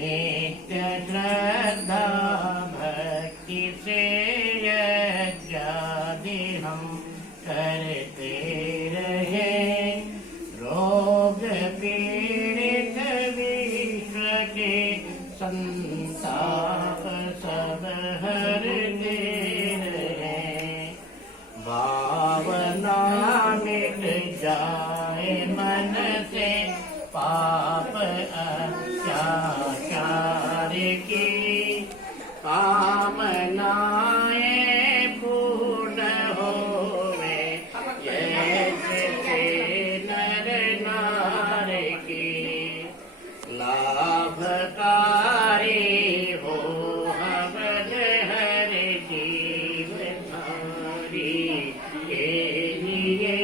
नित्य श्रद्धा भक्ति से यज्ञादि हम करते रहे, रोग पीड़ित विश्व के संताप सब हरते रहे। भावना मिट जाए मन से पाप अत्याचार की, कामनाएं पूर्ण होवे जैसे नर नारी की। लाभकारी हो हवन हर जीवधारी के लिए,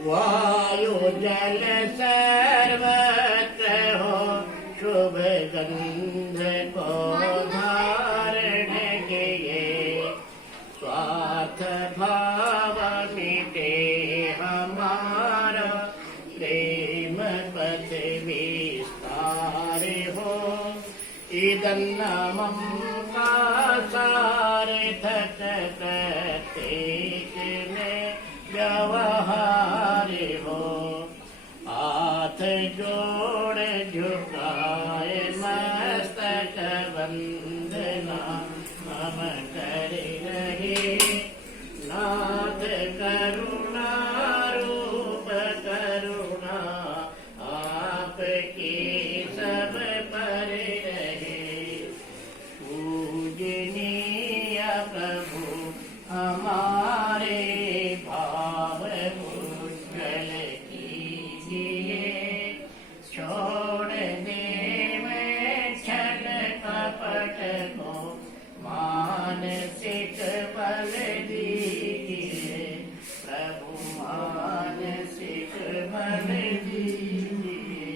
वायु जल सर्वत्र हो शुभ गंध को धारण किए। स्वार्थ भाव मिटे हमारा, प्रेम पथ विस्तार हो। इदन्नमं का सार्थक प्रत्येक में व्यवहार हो। हाथ जोड़ झुकाए मस्तक वंदना हम कर रहे। नाथ करुणा रूप करुणा आपकी सब पर रहे। पूजनीय प्रभु हमारे भाव उज्जवल कीजिए। छोड़ दे मैं छल कपट को, मानसिक बल दीजिए प्रभु, मानसिक बल दीजिए।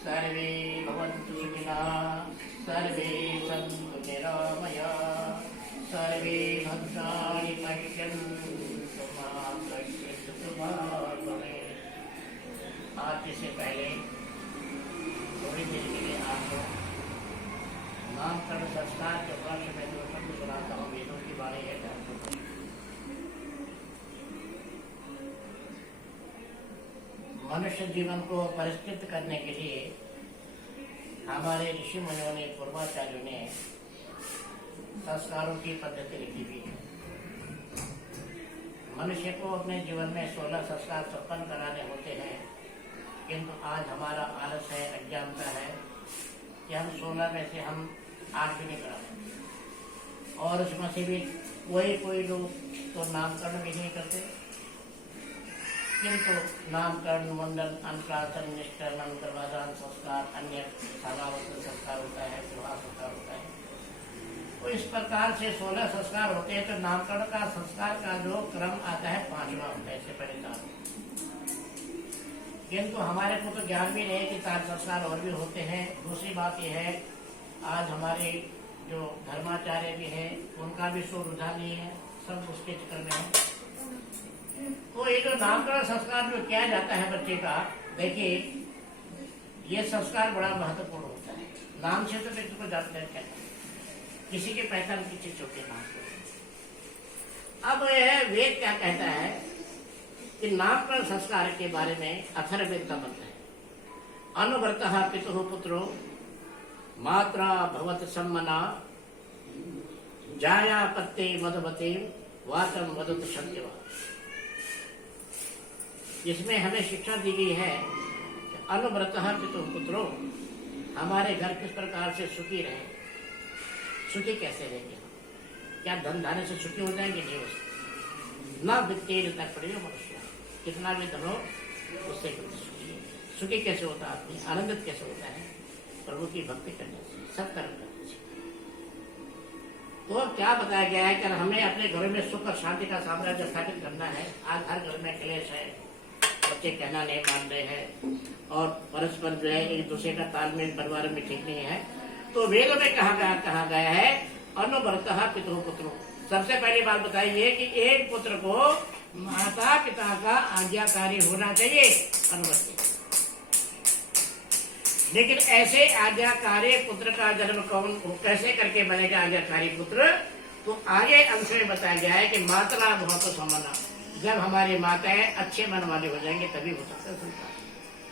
सर्वे भवन्तु सुखिनः, सर्वे सन्तु निरामयाः, सर्वे भद्राणि पश्यन्तु मा कश्चित् भवेत्। आज से पहले थोड़ी देर के लिए आपको नामकरण संस्कार के वर्ष में जो शब्द सुनाता हूँ, वेदों की बाणी है। मनुष्य जीवन को परिष्कृत करने के लिए हमारे ऋषि मुनियों ने, पूर्वाचार्यों ने संस्कारों की पद्धति लिखी हुई है। मनुष्य को अपने जीवन में 16 संस्कार संपन्न कराने होते हैं, किंतु आज हमारा आलस है, अज्ञानता है कि हम 16 में से हम 8 भी नहीं कराते, और उसमें से भी कोई लोग तो नामकरण भी नहीं करते, किंतु नामकरण, मुंडन, अन्नप्राशन, निष्करण, गर्भाधान संस्कार, अन्य सामावस्त्र संस्कार होता है, विवाह संस्कार होता है। तो इस प्रकार से 16 संस्कार होते हैं। तो नामकरण का संस्कार का जो क्रम आता है 5वां होता है, इससे पहले 4। किंतु हमारे को तो ज्ञान भी नहीं कि 4 संस्कार और भी होते हैं। दूसरी बात यह है, आज हमारे जो धर्माचार्य भी है उनका भी शो रुझान नहीं है, सब उसके चक्कर में है। तो ये जो नामकरण संस्कार जो किया जाता है बच्चे का, देखिए ये संस्कार बड़ा महत्वपूर्ण होता है। नाम से तो व्यक्ति को जानते हैं, किसी की पहचान की चीज होती है नाम से। अब यह वेद क्या कहता है कि नामकरण संस्कार के बारे में अथर्ववेद का मंत्र है। अनुव्रतः पितुः पुत्रो मात्रा भवत सम्मना, जाया पत्ते मधुमते वाचम वदत सत्यवा। इसमें हमें शिक्षा दी गई है कि अनुव्रतः पितुः पुत्रो, हमारे घर किस प्रकार से सुखी रहे। सुखी कैसे रहेंगे? क्या धन धाने से सुखी हो जाएंगे? नहीं हो सकते। न वित्तीय तक पड़ेगा मनुष्य, कितना भी धन हो उससे सुखी कैसे होता है आदमी, आनंदित कैसे होता है? प्रभु की भक्ति करने से, सब कर्म करने से। तो क्या बताया गया है कि हमें अपने घरों में सुख और शांति का साम्राज्य स्थापित करना है। आज हर घर में क्लेश है, बच्चे कहना नहीं मान रहे हैं, और परस्पर जो है एक दूसरे का तालमेल परिवार में ठीक नहीं है। तो वेद में कहा गया है अनुव्रतः पितुः पुत्रो। सबसे पहली बात बताइए कि एक पुत्र को माता पिता का आज्ञाकारी होना चाहिए, अनुव्रत। लेकिन ऐसे आज्ञाकारी पुत्र का जन्म कौन कैसे करके बनेगा आज्ञाकारी पुत्र, तो आगे अंश में बताया गया है कि मातला बहुत समना, जब हमारी माताएं अच्छे मन वाली हो जाएंगे तभी हो सकता है संतान।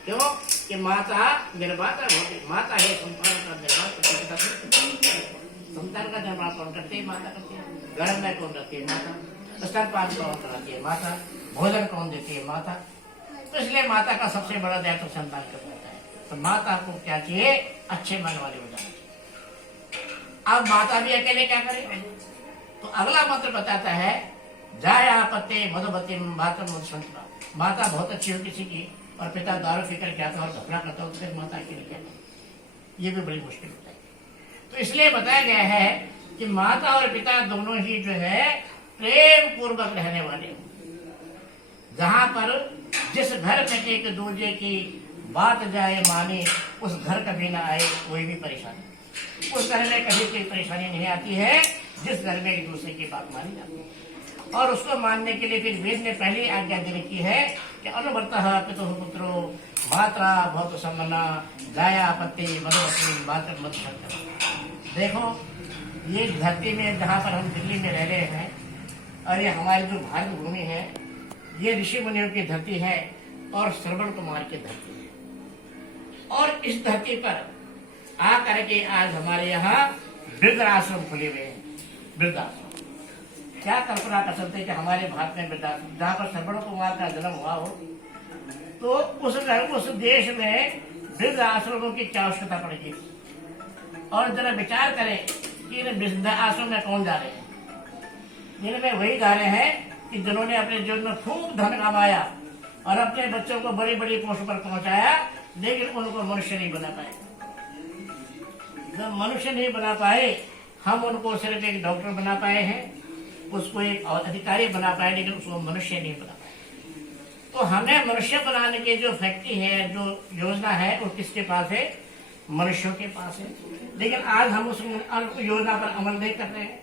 क्यों कि माता निर्माता होती, माता है संतान का निर्माण, संतान का निर्माण कौन करती है? माता करती है। गर्भ में कौन रखती है? माता। स्तनपान कौन कराती है? माता। भोजन कौन देती है? माता। तो इसलिए माता का सबसे बड़ा दायित्व संतान का होता है। तो माता को क्या चाहिए? अच्छे मन वाली हो जाना चाहिए। अब माता भी अकेले क्या करे? तो अगला मंत्र बताता है, जाया पत्ते मधुबती माता बहुत अच्छी हो किसी की और पिता दारू पीकर क्या और घबरा करता हो, तो फिर माता के लिए क्या करे? ये भी बड़ी मुश्किल होता है। तो इसलिए बताया गया है कि माता और पिता दोनों ही जो है प्रेम पूर्वक रहने वाले हो। जहां पर जिस घर में एक दूसरे की बात जाए माने, उस घर कभी ना आए कोई भी परेशानी। उस घर में कभी कोई परेशानी नहीं आती है जिस घर में एक दूसरे की बात मानी जाती है। और उसको मानने के लिए फिर वेद ने पहली आज्ञा दे रखी है कि अनुवर्तः पितुः पुत्रो मात्रा बहुत सम्मना जाया पत्ते मधुवती मात्र मधुशंकर। देखो ये धरती में जहाँ पर हम दिल्ली में रह रहे हैं और ये हमारी जो भारत भूमि है, ये ऋषि मुनियों की धरती है और श्रवण कुमार की धरती है। और इस धरती पर आकर के आज हमारे यहाँ वृद्ध आश्रम खुले हुए हैं। वृद्ध आश्रम क्या कल्पना कर सकते कि हमारे भारत में वृद्धाश्रम, जहाँ पर श्रवण कुमार का जन्म हुआ हो, तो उस देश में वृद्ध आश्रमों की क्या आवश्यकता पड़ेगी। और जरा विचार करें कि इन वृद्ध आश्रम में कौन जा रहे हैं? इनमें वही जा रहे हैं कि जिन्होंने अपने जीवन में खूब धन कमाया और अपने बच्चों को बड़ी बड़ी पोस्ट पर पहुंचाया, लेकिन उनको मनुष्य नहीं बना पाए। जब मनुष्य नहीं बना पाए, हम उनको सिर्फ एक डॉक्टर बना पाए हैं, उसको एक अधिकारी बना पाए, लेकिन उसको मनुष्य नहीं बना पाए। तो हमें मनुष्य बनाने की जो फैक्ट्री है, जो योजना है, वो किसके पास है? मनुष्यों के पास है। लेकिन आज हम उस योजना पर अमल नहीं कर रहे हैं।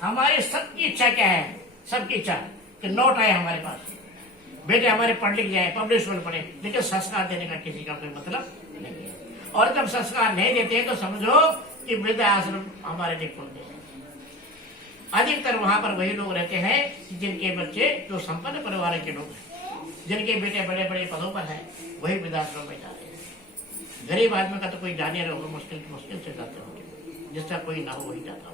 हमारी सबकी इच्छा क्या है? सबकी इच्छा कि नोट आए हमारे पास, बेटे हमारे पढ़ लिख जाए, पब्लिक स्कूल पढ़े, लेकिन संस्कार देने का किसी का कोई मतलब नहीं है। और जब संस्कार नहीं देते तो समझो कि वृद्ध आश्रम हमारे लिए खोलते हैं। अधिकतर वहां पर वही लोग रहते हैं जिनके बच्चे जो संपन्न परिवार के लोग हैं, जिनके बेटे बड़े बड़े पदों पर हैं, वही वृद्धाश्रम में जाते हैं। गरीब आदमी का तो कोई जाने रहो, मुश्किल से जाते होंगे, जिसका कोई ना हो वही जाता हो।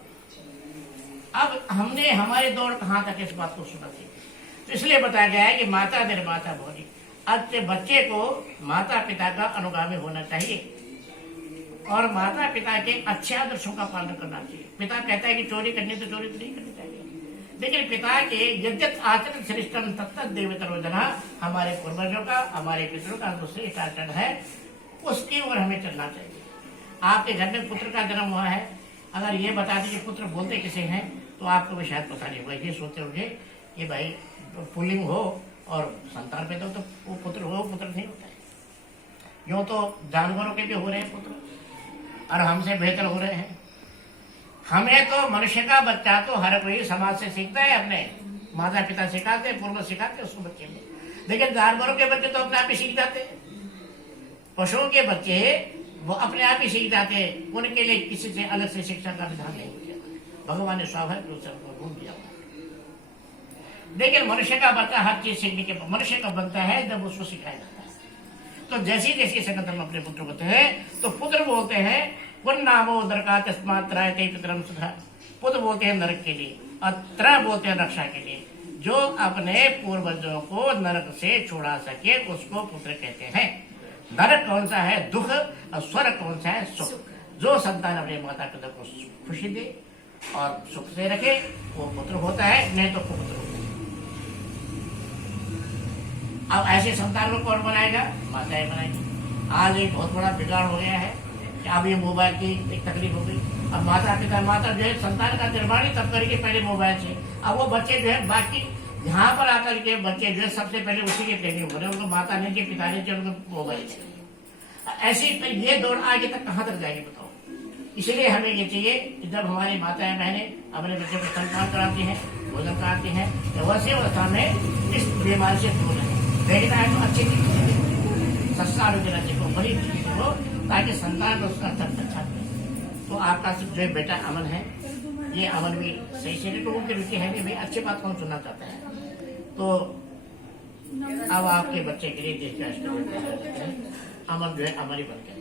अब हमने हमारे दौर कहाँ तक इस बात को सुना थी। तो इसलिए बताया गया है कि माता निर्माता भोगी। अच्छे बच्चे को माता पिता का अनुगामी होना चाहिए और माता पिता के अच्छे आदर्शों का पालन करना चाहिए। पिता कहता है कि चोरी करनी तो चोरी तो नहीं करनी चाहिए, लेकिन पिता के यद्यत आचरण श्रेष्ठम तत्त देवतरोजना, हमारे पूर्वजों का, हमारे पितरों का जो श्रेष्ठ आचरण है उसकी ओर हमें चलना चाहिए। आपके घर में पुत्र का जन्म हुआ है, अगर ये बता दें कि पुत्र बोलते किसे हैं, तो आपको भी शायद पता नहीं होगा। ये सोचते होंगे कि भाई पुल्लिंग हो और संतान पैदा हो तो वो पुत्र हो, पुत्र नहीं होता है। यूँ तो जानवरों के भी हो रहे हैं पुत्र और हमसे बेहतर हो रहे हैं। हमें तो मनुष्य का बच्चा तो हर कोई समाज से सीखता है, अपने माता पिता सिखाते, पूर्वज सिखाते उसको बच्चे में, लेकिन जानवरों के बच्चे तो अपने आप ही सीख जाते हैं। पशुओं के बच्चे वो अपने आप ही सीख जाते हैं, उनके लिए किसी से अलग से शिक्षा का विधान नहीं किया। भगवान ने स्वाभाविक रूप से उनको ढूंढ दिया। लेकिन मनुष्य का बच्चा हर चीज सीखने के मनुष्य का बनता है जब उसको सिखाया जाता है। तो जैसी जैसी संगत हम अपने पुत्र होते हैं, तो पुत्र बोलते हैं पुन नामो दरका तस्मात्र पितरम सुधा। पुत्र बोलते हैं नरक के लिए और त्र बोलते हैं रक्षा के लिए। जो अपने पूर्वजों को नरक से छुड़ा सके उसको पुत्र कहते हैं। नरक कौन सा है? दुख। और स्वर्ग कौन सा है? सुख। जो संतान अपने माता पिता को खुशी दे और सुख से रखे वो पुत्र होता है, नहीं तो पुत्र होता है। अब ऐसे संतान को कौन बनाएगा? माताएं बनाएगी। आज एक बहुत बड़ा बिगाड़ हो गया है कि अब ये मोबाइल की एक तकलीफ हो गई। अब माता जो है संतान का निर्माण ही तब करके पहले मोबाइल से। अब वो बच्चे जो है बाकी यहाँ पर आकर के बच्चे जो है सबसे पहले उसी के प्रेमी हो रहे हैं। उनको माता नहीं चाहिए, पिता नहीं चाहिए, उनको मोबाइल चाहिए। ऐसी ये दौड़ आगे तक कहाँ तक जाएगी बताओ। इसलिए हमें ये चाहिए कि जब हमारी माताएं बहनें अपने बच्चों को स्तनपान कराती हैं, भोजन कराती हैं, तो वैसे अवस्था में इस बीमारी से दूर रहें। देखना है तो अच्छी चीज सस्यारोग्य राज्य को बड़ी चीज हो, ताकि संतान को उसका तब अच्छा मिले। तो आपका जो बेटा अमन है, ये अमन भी सही से लोगों की रुचि है कि भाई अच्छी बात कौन सुनना चाहता है। तो अब आपके बच्चे के लिए देश का राष्ट्रपति अमन जो है अमर ही बन गए,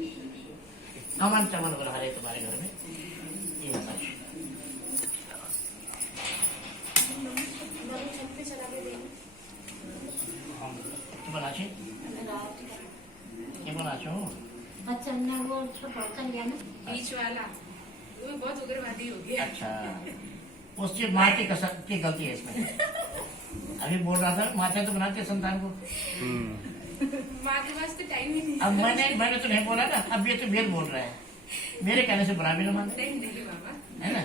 अमन चमन बना रहे तुम्हारे घर में, ये बताइए। बना अच्छा ना वो पड़ता गया ना बीच वाला वो बहुत उग्रवादी हो गया। अच्छा, उसकी माँ की कसर की गलती है इसमें। अभी बोल रहा था माता तो बनाते संतान को, माँ के पास तो टाइम ही नहीं। अब मैंने तो नहीं बोला ना, अब ये तो वेद बोल रहा है, मेरे कहने से बुरा भी ना मानते, नहीं बाबा है ना।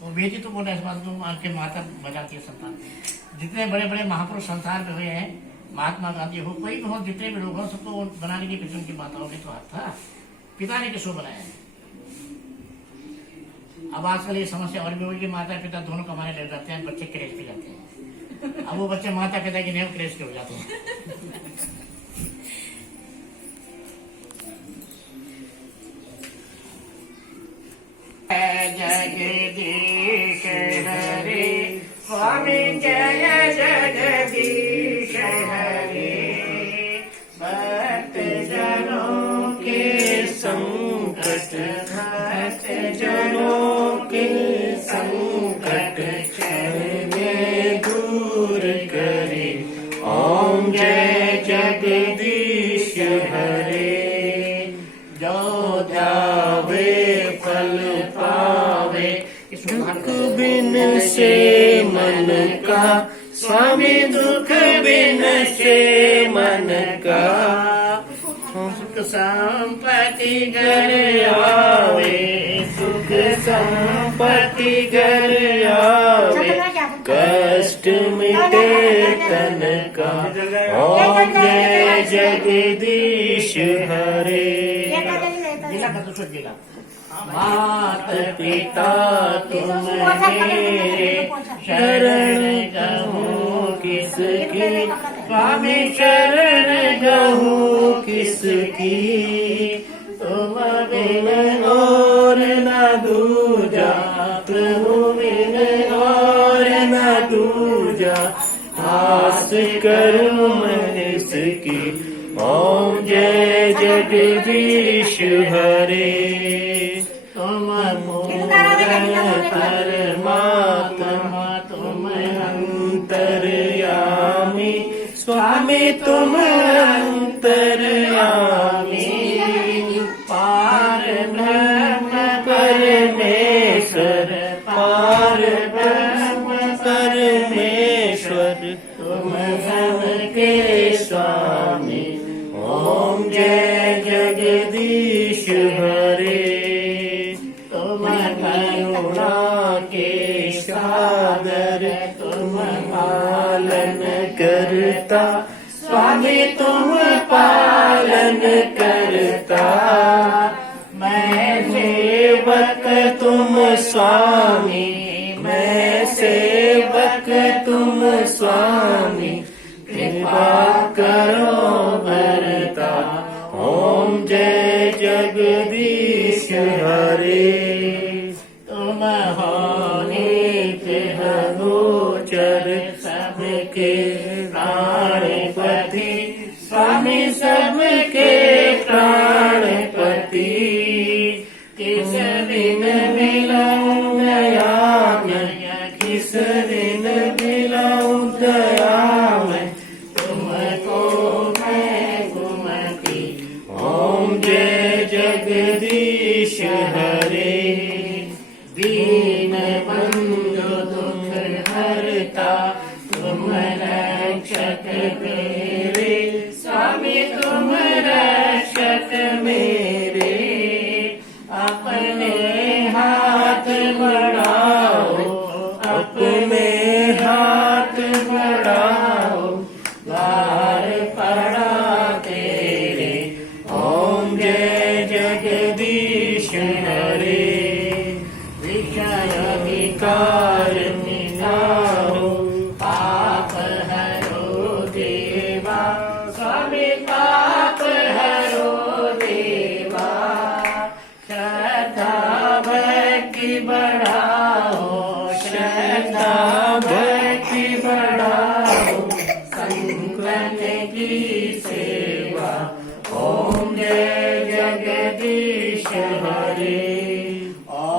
तो वेद ही तो बोल रहा है इस बात को, आपके माता बजाती है संतान। जितने बड़े बड़े महापुरुष संसार में हुए हैं, महात्मा गांधी हो, कोई भी हो, जितने भी लोग हो, सबको बनाने के पीछे उनकी माताओं के तो हाथ था, पिता ने किसको बनाया है। अब आजकल ये समस्या और भी होगी, माता पिता दोनों कमाने लग जाते हैं, बच्चे क्रेज पे जाते हैं। अब वो बच्चे माता पिता के नियम क्रेज के हो जाते हैं। जगदीश हरे स्वामी जय जगदीश हरे, भक्त जनों के संकट, भक्त जनों के संकट क्षण दूर करे, ओम जय जगदीश हरे। जो ध्यावे फल पावे, दुख बिन से मन का, स्वामी दुख बिन से मन का, सुख संपत्ति घर आवे, सुख संपत्ति घर आवे, कष्ट मिटे तन का, ओम जय जगदीश हरे। मात पिता तुम मेरे, शरण गहूँ किसकी, स्वामी शरण गहूँ किसकी, तुम बिन और न दूजा, तुम बिन और न दूजा, आस करूँ मैं इसकी, ओम जय जगदीश हरे। तुम परमात्मा तुम अंतर्यामी, स्वामी तुम अंतर्यामी, पार ब्रह्म परमेश्वर, पार ब्रह्म परमेश्वर, तुम सबके स्वामी, ओम जय जगदीश हरे। तुम करुणा के सागर, तुम पालन करता, स्वामी तुम पालन करता, मैं सेवक तुम स्वामी, मैं सेवक तुम स्वामी, कृपा करो भरता, ओम जय जगदीश हरे। तुम हो नित्य गोचर, सबके प्राणपति, स्वामी सबके प्राणपति, किस दिन मिलूं दया मैं, किस दिन मिलूं दया मैं, तुमको मैं घुमती, ओम जय जगदीश हरे। दीन बंधु दुख हरता, तुम रक्षक मेरे, स्वामी तुम रक्षक मेरे, अपने हाथ बढ़ाओ, अपने हाथ बढ़ाओ, द्वार पड़ा तेरे, ओम जय जगदीश हरे। विषय श्रद्धा भक्ति बढ़ा